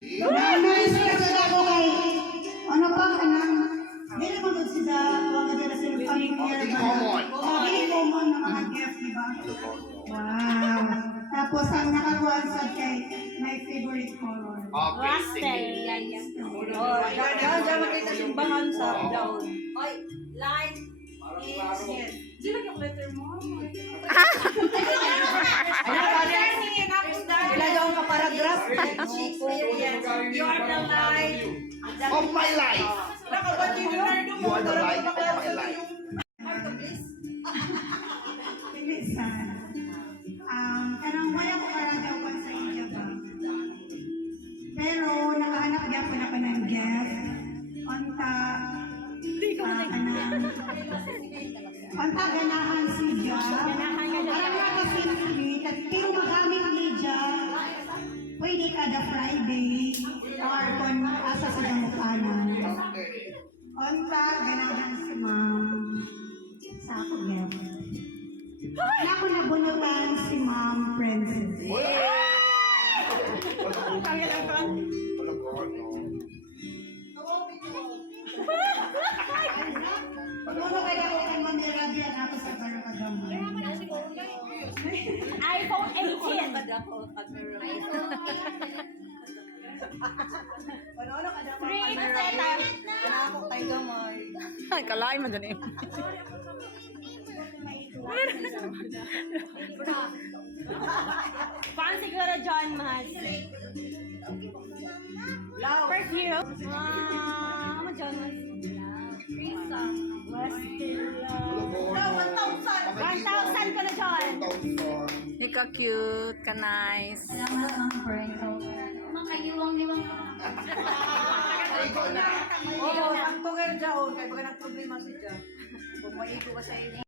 Nice ka ako kay ano pa kanang dili mo gud sila wala dila sila familiar ba. Dili common na mga gift di ba? Wow. Tapos ang nakakuha sa kay my favorite color. Pastel. Oh, diyan makita simbahan sa daon. Oy, line is yes. Di lagi ang letter mo. Ilan daw ka paragraph? Experience. You are the light Of my life. Nakabati Leonardo You mo. are the light of my life. Pilisan. Kanang wala ko karagaw pa sa India ba? Pero nakahanap niya po na pa ng gift. Onta ganahan si Dia. Alam na kasi sweet. Pero magamit ni Dia. Pwede kada Friday or kung asa sa damukanan. Onta ganahan si Ma'am sa ako gift. Wala ko nabunutan si Ma'am Princess. Puno kaya ko kay Ma'am Mirabia na ako sa Barangagama. iPhone 18. Ano ka daw? Three setter. Ano ako kay gamay. Ay, kalain man dyan eh. Fancy ko na John Mas. Lao. Perfume. Ano John Mas? Risa. Westilla. 1,000 ka na John. Ikaw cute, ka nice. Salamat ang friend. Makayuwang-liwang ka. Oo, sakto kayo dyan. Kaya baka nagproblema si Diyan. Kung maigo ka sa inyo.